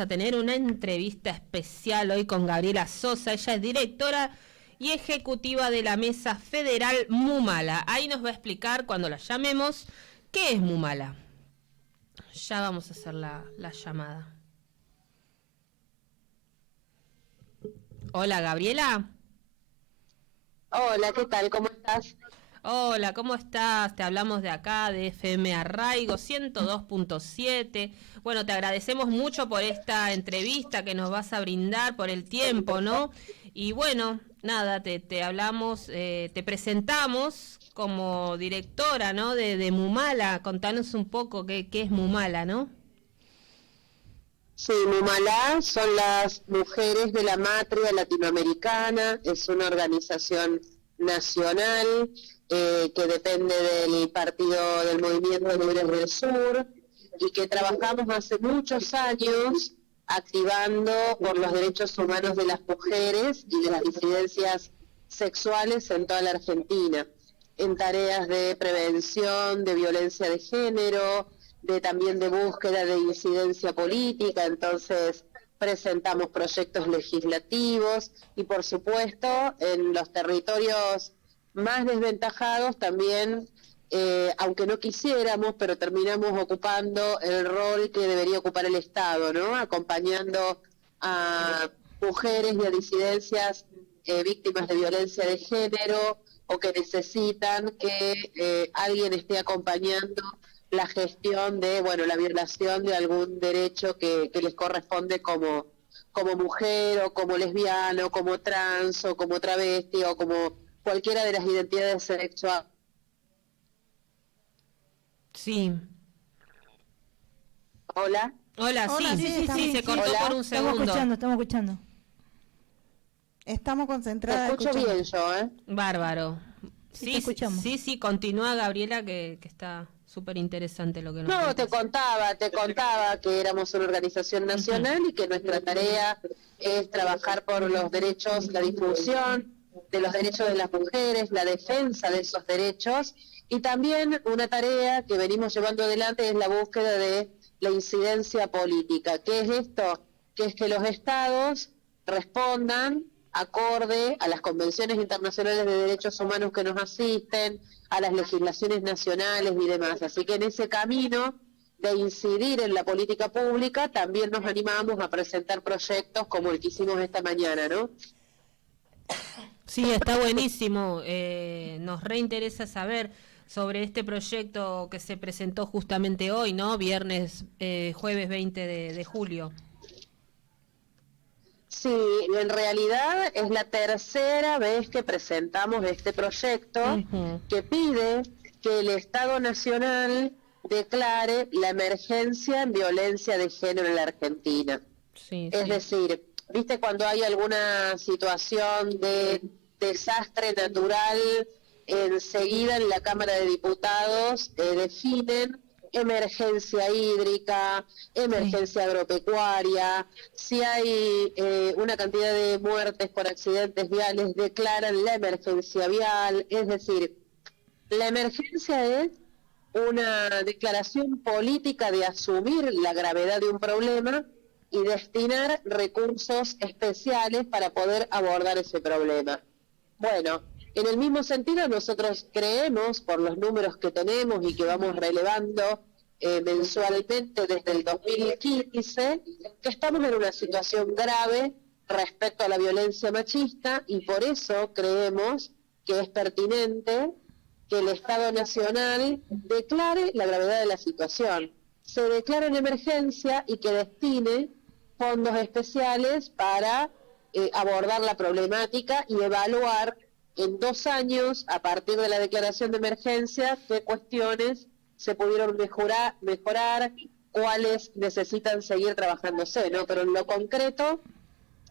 a tener una entrevista especial hoy con Gabriela Sosa. Ella es directora y ejecutiva de la Mesa Federal Mumala. Ahí nos va a explicar, cuando la llamemos, qué es Mumala. Ya vamos a hacer la llamada. Hola, Gabriela. Hola, ¿qué tal? ¿Cómo estás? Hola, ¿cómo estás? Te hablamos de acá, de FM Arraigo 102.7. Bueno, te agradecemos mucho por esta entrevista que nos vas a brindar, por el tiempo, ¿no? Y bueno, nada, te hablamos, te presentamos como directora, ¿no? De Mumala. Contanos un poco qué es Mumala, ¿no? Sí, Mumala son las mujeres de la matria latinoamericana, es una organización nacional que depende del Partido del Movimiento Libres del Sur y que trabajamos hace muchos años activando por los derechos humanos de las mujeres y de las disidencias sexuales en toda la Argentina, en tareas de prevención de violencia de género, también de búsqueda de incidencia política. Entonces presentamos proyectos legislativos y por supuesto en los territorios más desventajados también, aunque no quisiéramos, pero terminamos ocupando el rol que debería ocupar el Estado, ¿no? Acompañando a mujeres y a disidencias víctimas de violencia de género o que necesitan que alguien esté acompañando la gestión de, bueno, la violación de algún derecho que les corresponde como mujer o como lesbiana o como trans o como travesti o como cualquiera de las identidades sexuales. Sí. Hola. Hola, Hola, sí, se cortó Hola. por un segundo. Estamos escuchando. Estamos Te concentradas. escucho bien yo, ¿eh? Bárbaro. Sí, te escuchamos. Sí, continúa, Gabriela, que está súper interesante lo que nos No, contás. te contaba que éramos una organización nacional y que nuestra tarea es trabajar por los derechos, la difusión de los derechos de las mujeres, la defensa de esos derechos, y también una tarea que venimos llevando adelante es la búsqueda de la incidencia política. ¿Qué es esto? Que es que los estados respondan acorde a las convenciones internacionales de derechos humanos que nos asisten, a las legislaciones nacionales y demás. Así que en ese camino de incidir en la política pública también nos animamos a presentar proyectos como el que hicimos esta mañana, ¿no? Sí, está buenísimo. Nos reinteresa saber sobre este proyecto que se presentó justamente hoy, ¿no? Jueves 20 de julio. Sí, en realidad es la tercera vez que presentamos este proyecto que pide que el Estado Nacional declare la emergencia en violencia de género en la Argentina. Sí. Es decir, ¿viste cuando hay alguna situación de desastre natural? Enseguida en la Cámara de Diputados definen emergencia hídrica, emergencia agropecuaria, si hay una cantidad de muertes por accidentes viales, declaran la emergencia vial. Es decir, la emergencia es una declaración política de asumir la gravedad de un problema y destinar recursos especiales para poder abordar ese problema. Bueno, en el mismo sentido nosotros creemos, por los números que tenemos y que vamos relevando mensualmente desde el 2015, que estamos en una situación grave respecto a la violencia machista y por eso creemos que es pertinente que el Estado Nacional declare la gravedad de la situación, se declare en emergencia y que destine fondos especiales para abordar la problemática y evaluar en 2 años, a partir de la declaración de emergencia, qué cuestiones se pudieron mejorar, cuáles necesitan seguir trabajándose, ¿no? Pero en lo concreto,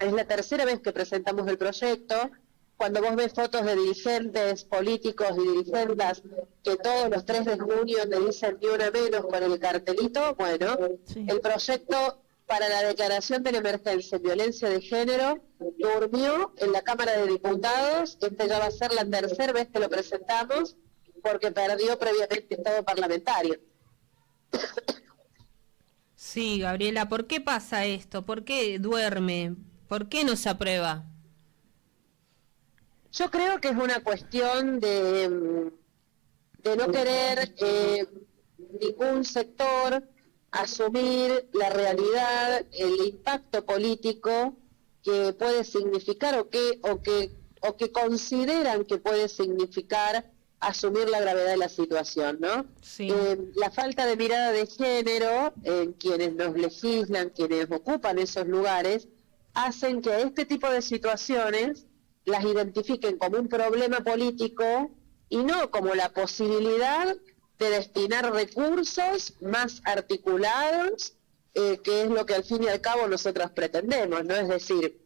es la tercera vez que presentamos el proyecto. Cuando vos ves fotos de dirigentes políticos y dirigentes que todos los 3 de junio te dicen ni una menos con el cartelito, bueno, sí. El proyecto para la declaración de la emergencia en violencia de género durmió en la Cámara de Diputados. Este ya va a ser la tercera vez que lo presentamos porque perdió previamente estado parlamentario. Sí, Gabriela, ¿por qué pasa esto? ¿Por qué duerme? ¿Por qué no se aprueba? Yo creo que es una cuestión de no querer ningún sector asumir la realidad, el impacto político que puede significar o que consideran que puede significar asumir la gravedad de la situación, ¿no? Sí. La falta de mirada de género en quienes nos legislan, quienes ocupan esos lugares, hacen que este tipo de situaciones las identifiquen como un problema político y no como la posibilidad de destinar recursos más articulados, que es lo que al fin y al cabo nosotros pretendemos, ¿no? Es decir,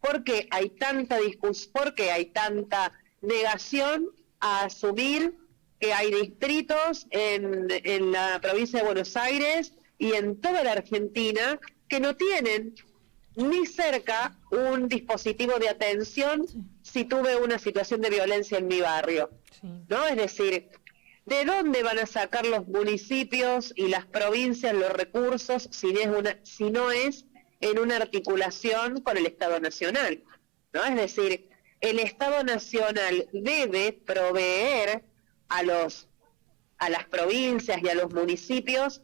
¿por qué hay tanta discusión, por qué hay tanta negación a asumir que hay distritos en la provincia de Buenos Aires y en toda la Argentina que no tienen ni cerca un dispositivo de atención si tuve una situación de violencia en mi barrio? Sí. ¿No? Es decir, ¿de dónde van a sacar los municipios y las provincias los recursos si no es en una articulación con el Estado Nacional? ¿No? Es decir, el Estado Nacional debe proveer a las provincias y a los municipios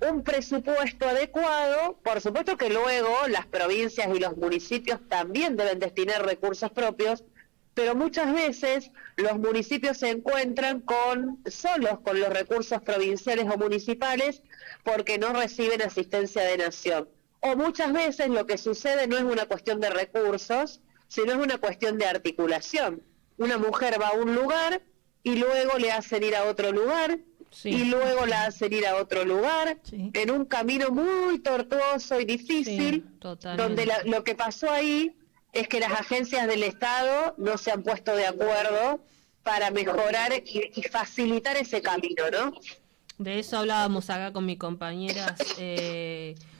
un presupuesto adecuado. Por supuesto que luego las provincias y los municipios también deben destinar recursos propios, pero muchas veces los municipios se encuentran solos con los recursos provinciales o municipales porque no reciben asistencia de nación. O muchas veces lo que sucede no es una cuestión de recursos, sino es una cuestión de articulación. Una mujer va a un lugar y luego le hacen ir a otro lugar, Sí. y luego la hacen ir a otro lugar, Sí. en un camino muy tortuoso y difícil, Sí, donde lo que pasó ahí es que las agencias del Estado no se han puesto de acuerdo para mejorar y facilitar ese camino, ¿no? De eso hablábamos acá con mis compañeras.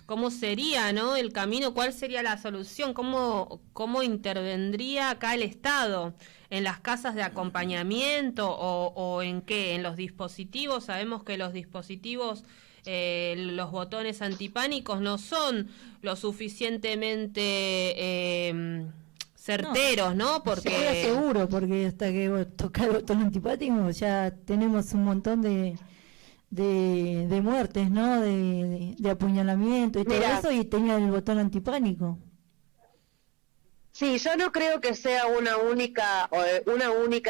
¿Cómo sería, no, el camino? ¿Cuál sería la solución? ¿Cómo intervendría acá el Estado? ¿En las casas de acompañamiento o en qué? ¿En los dispositivos? Sabemos que los dispositivos, los botones antipánicos no son lo suficientemente certeros, ¿no? Porque Seguro, porque hasta que toca el botón antipático ya tenemos un montón de muertes, ¿no? De apuñalamiento y todo eso, y tenía el botón antipánico. Sí, yo no creo que sea una única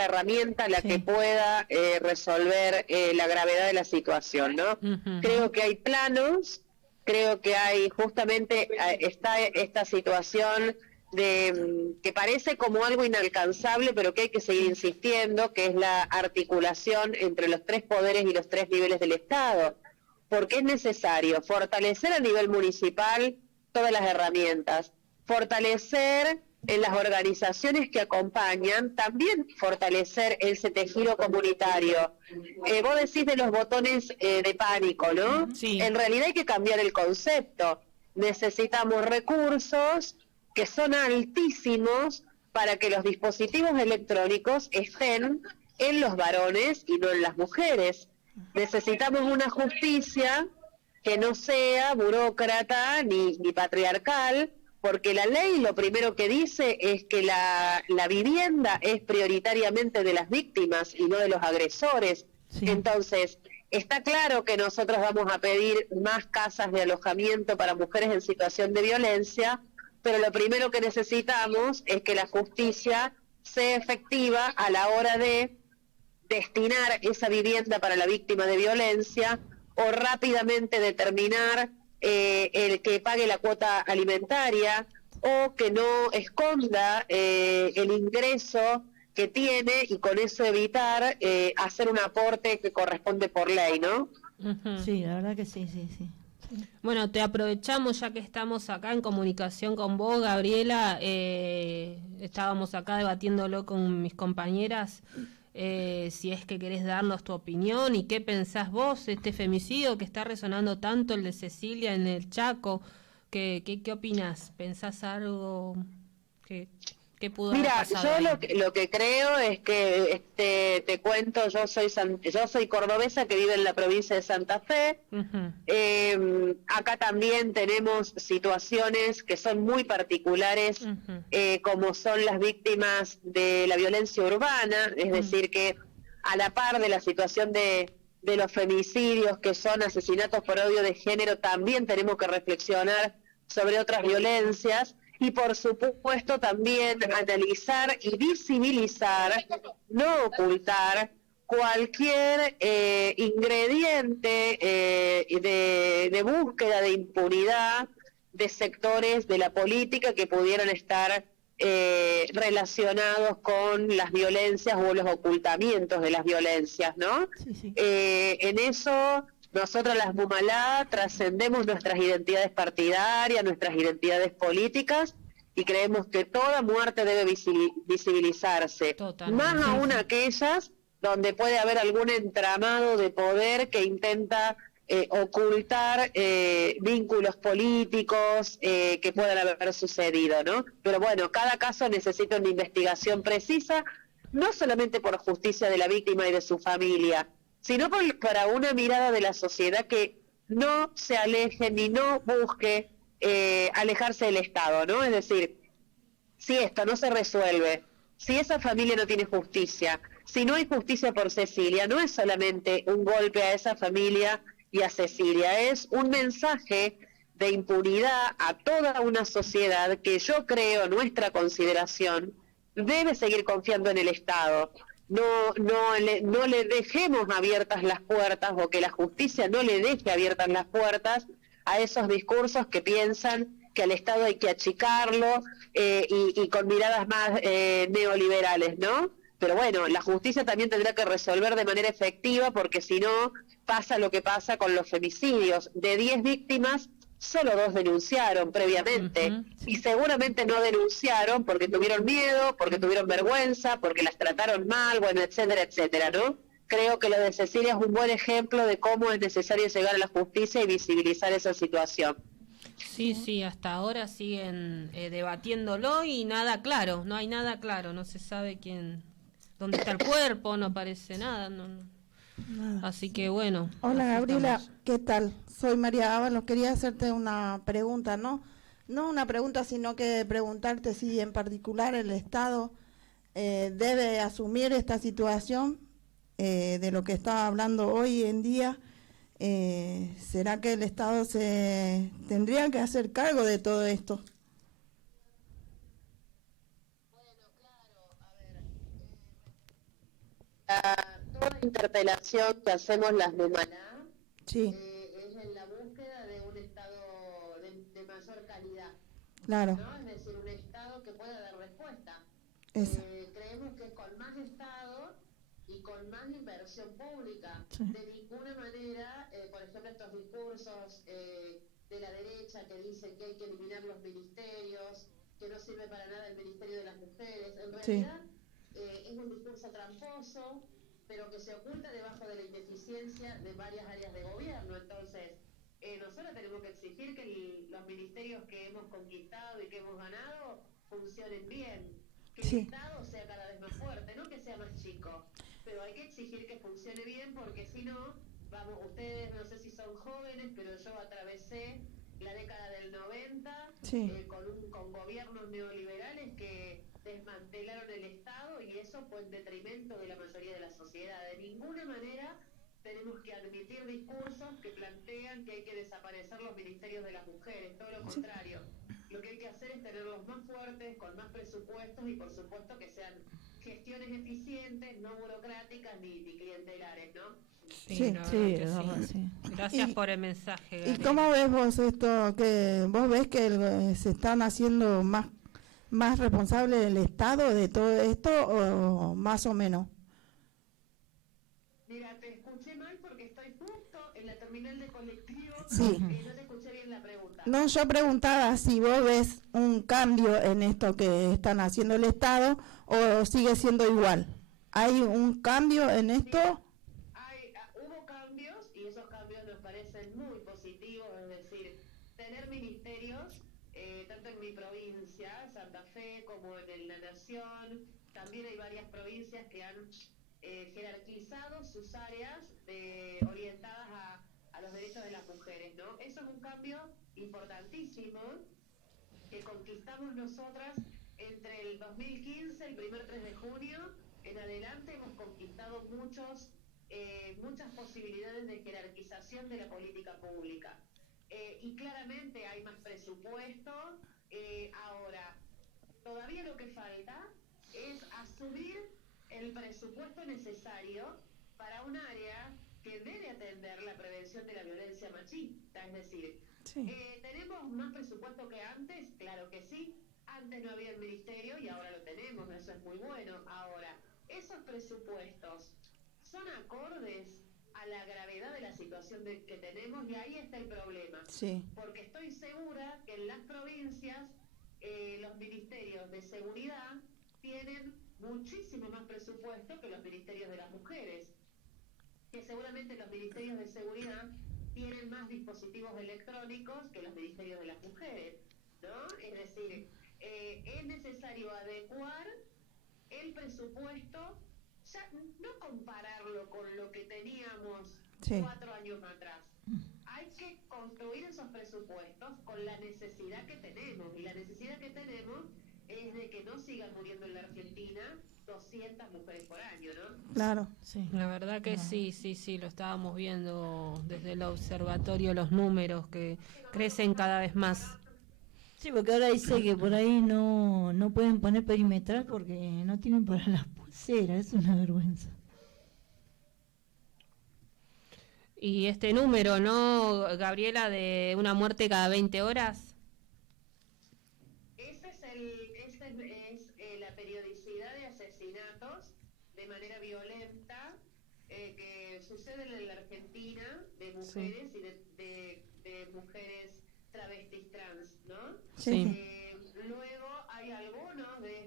herramienta la que pueda resolver la gravedad de la situación, ¿no? Uh-huh. Creo que hay planos, creo que hay justamente está esta situación que parece como algo inalcanzable, pero que hay que seguir insistiendo, que es la articulación entre los tres poderes y los tres niveles del Estado, porque es necesario fortalecer a nivel municipal todas las herramientas, fortalecer en las organizaciones que acompañan, también fortalecer ese tejido comunitario. Vos decís de los botones de pánico, ¿no? Sí. En realidad hay que cambiar el concepto. Necesitamos recursos que son altísimos para que los dispositivos electrónicos estén en los varones y no en las mujeres. Necesitamos una justicia que no sea burócrata ni patriarcal, porque la ley lo primero que dice es que la vivienda es prioritariamente de las víctimas y no de los agresores. Sí. Entonces, está claro que nosotros vamos a pedir más casas de alojamiento para mujeres en situación de violencia, pero lo primero que necesitamos es que la justicia sea efectiva a la hora de destinar esa vivienda para la víctima de violencia o rápidamente determinar el que pague la cuota alimentaria o que no esconda el ingreso que tiene y con eso evitar hacer un aporte que corresponde por ley, ¿no? Uh-huh. Sí, la verdad que sí. Bueno, te aprovechamos ya que estamos acá en comunicación con vos, Gabriela. Estábamos acá debatiéndolo con mis compañeras. Si es que querés darnos tu opinión y qué pensás vos, este femicidio que está resonando tanto, el de Cecilia en el Chaco, ¿qué opinás? ¿Pensás algo que ¿Qué pudo haber Mira, pasado yo ahí? lo que creo es que, te cuento, yo soy cordobesa que vive en la provincia de Santa Fe. Ujú, Acá también tenemos situaciones que son muy particulares, ujú, como son las víctimas de la violencia urbana, es decir, que a la par de la situación de los femicidios, que son asesinatos por odio de género, también tenemos que reflexionar sobre otras violencias y por supuesto también analizar y visibilizar, no ocultar, cualquier ingrediente de búsqueda de impunidad de sectores de la política que pudieran estar relacionados con las violencias o los ocultamientos de las violencias, ¿no? Sí, sí. En eso nosotros las Mumalá trascendemos nuestras identidades partidarias, nuestras identidades políticas y creemos que toda muerte debe visibilizarse, más totalmente. aún aquellas donde puede haber algún entramado de poder que intenta ocultar vínculos políticos que puedan haber sucedido, ¿no? Pero bueno, cada caso necesita una investigación precisa, no solamente por justicia de la víctima y de su familia, sino para una mirada de la sociedad que no se aleje ni no busque alejarse del Estado, ¿no? Es decir, si esto no se resuelve, si esa familia no tiene justicia, si no hay justicia por Cecilia, no es solamente un golpe a esa familia y a Cecilia, es un mensaje de impunidad a toda una sociedad que yo creo, nuestra consideración, debe seguir confiando en el Estado. No le dejemos abiertas las puertas o que la justicia no le deje abiertas las puertas a esos discursos que piensan que al Estado hay que achicarlo y con miradas más neoliberales, ¿no? Pero bueno, la justicia también tendrá que resolver de manera efectiva porque si no pasa lo que pasa con los femicidios. De 10 víctimas, solo 2 denunciaron previamente Ujú. y seguramente no denunciaron porque tuvieron miedo, porque tuvieron vergüenza, porque las trataron mal, bueno, etcétera, etcétera, ¿no? Creo que lo de Cecilia es un buen ejemplo de cómo es necesario llegar a la justicia y visibilizar esa situación. Sí, sí, hasta ahora siguen debatiéndolo y nada claro, no hay nada claro, no se sabe dónde está el cuerpo, no aparece nada, Nada. así que bueno, Hola así Gabriela, estamos. ¿qué tal? Soy María Ábalos, quería hacerte una pregunta, ¿no? No una pregunta, sino que preguntarte si en particular el Estado debe asumir esta situación de lo que está hablando hoy en día. ¿Será que el Estado se tendría que hacer cargo de todo esto? Toda interpelación que hacemos las Mumalá Sí, es en la búsqueda de un Estado de mayor calidad, claro, ¿no? Es decir, un Estado que pueda dar respuesta. esa, Creemos que con más Estado y con más inversión pública, Sí. de ninguna manera, por ejemplo, estos discursos de la derecha que dicen que hay que eliminar los ministerios, que no sirve para nada el Ministerio de las Mujeres, en sí, realidad es un discurso tramposo, pero que se oculta debajo de la ineficiencia de varias áreas de gobierno. Entonces, nosotros tenemos que exigir que los ministerios que hemos conquistado y que hemos ganado funcionen bien, que el sí, Estado sea cada vez más fuerte, no que sea más chico, pero hay que exigir que funcione bien porque si no, vamos, ustedes no sé si son jóvenes, pero yo atravesé la década del 90 sí, con gobiernos neoliberales que desmantelaron el Estado y eso fue en detrimento de la mayoría de la sociedad. De ninguna manera tenemos que admitir discursos que plantean que hay que desaparecer los ministerios de las mujeres, todo lo contrario. Lo que hay que hacer es tenerlos más fuertes, con más presupuestos y por supuesto que sean gestiones eficientes, no burocráticas ni clientelares, ¿no? Sí, sí. la verdad Sí, que es verdad, sí. sí. Gracias Y- por el mensaje, ¿Y Gabriela. cómo ves vos esto? Que vos ves que se están haciendo más responsable el Estado de todo esto o más o menos? Mira, te escuché mal porque estoy justo en la terminal de colectivos Sí. y no te escuché bien la pregunta. No, yo preguntaba si vos ves un cambio en esto que están haciendo el Estado o sigue siendo igual. ¿Hay un cambio en esto? Hubo cambios y esos cambios nos parecen muy positivos, es decir, tener ministerios tanto en mi provincia, Santa Fe, como en La Nación. También hay varias provincias que han jerarquizado sus áreas orientadas a los derechos de las mujeres, ¿no? Eso es un cambio importantísimo que conquistamos nosotras entre el 2015, el primer 3 de junio, en adelante hemos conquistado muchas posibilidades de jerarquización de la política pública. Y claramente hay más presupuesto. Ahora, todavía lo que falta es asumir el presupuesto necesario para un área que debe atender la prevención de la violencia machista, es decir, ¿tenemos más presupuesto que antes? Claro que sí. Antes no había el ministerio y ahora lo tenemos, eso es muy bueno. Ahora, esos presupuestos son acordes a la gravedad de la situación que tenemos, y ahí está el problema. Sí. Porque estoy segura que en las provincias los ministerios de seguridad tienen muchísimo más presupuesto que los ministerios de las mujeres, que seguramente los ministerios de seguridad tienen más dispositivos electrónicos que los ministerios de las mujeres, ¿no? Es decir, es necesario adecuar el presupuesto, ya no compararlo con lo que teníamos 4 años atrás. Hay que construir esos presupuestos con la necesidad que tenemos, y la necesidad que tenemos es de que no sigan muriendo en la Argentina 200 mujeres por año, ¿no? Claro. Sí, la verdad que sí, lo estábamos viendo desde el observatorio, los números que crecen cada vez más. Sí, porque ahora dice que por ahí no pueden poner perimetral porque no tienen para las pulseras, es una vergüenza. Y este número, ¿no, Gabriela, de una muerte cada 20 horas? Esa es la periodicidad de asesinatos de manera violenta que suceden en la Argentina, de mujeres y de mujeres travestis trans, ¿no? Sí. Luego hay algunos de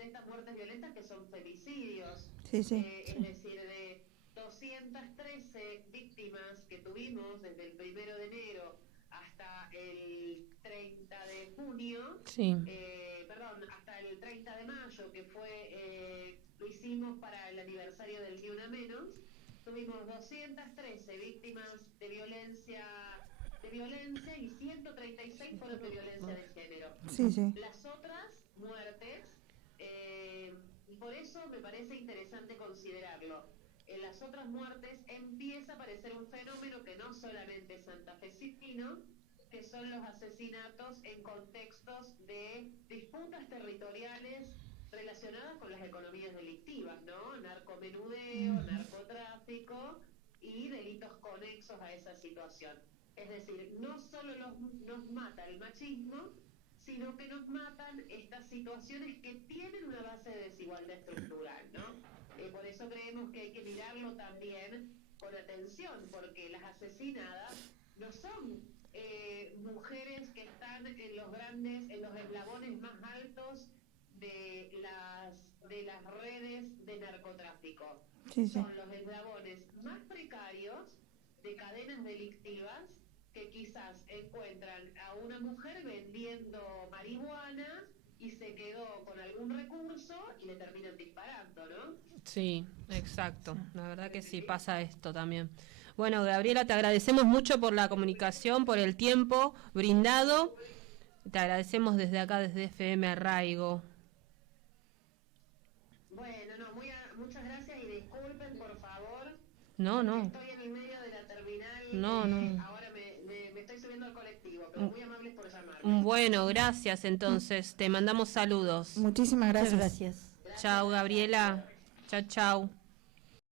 estas muertes violentas que son femicidios. Es decir, de 213 víctimas que tuvimos desde el 1 de enero hasta el 30 de junio, hasta el 30 de mayo, que lo hicimos para el aniversario del Ni Una Menos, tuvimos 213 víctimas de violencia y 136 fueron de violencia de género. Las otras muertes, y por eso me parece interesante considerarlo, en las otras muertes empieza a aparecer un fenómeno que no solamente es santafesino, que son los asesinatos en contextos de disputas territoriales relacionadas con las economías delictivas, ¿no? Narcomenudeo, narcotráfico y delitos conexos a esa situación. Es decir, no solo nos mata el machismo, sino que nos matan estas situaciones que tienen una base de desigualdad estructural, ¿no? Por eso creemos que hay que mirarlo también con atención, porque las asesinadas no son mujeres que están en los eslabones más altos de las redes de narcotráfico. Son los eslabones más precarios de cadenas delictivas que quizás encuentran a una mujer vendiendo marihuana y se quedó con algún recurso y le terminan disparando, ¿no? Sí, exacto. La verdad que sí, pasa esto también. Bueno, Gabriela, te agradecemos mucho por la comunicación, por el tiempo brindado. Te agradecemos desde acá, desde FM Arraigo. Bueno, muchas gracias y disculpen, por favor. No. Estoy en el medio de la terminal. No. Ahora me estoy subiendo al colectivo, pero muy amables por llamarme. Bueno, gracias entonces. Te mandamos saludos. Muchísimas gracias. Muchas gracias. Chao, Gabriela. Chao.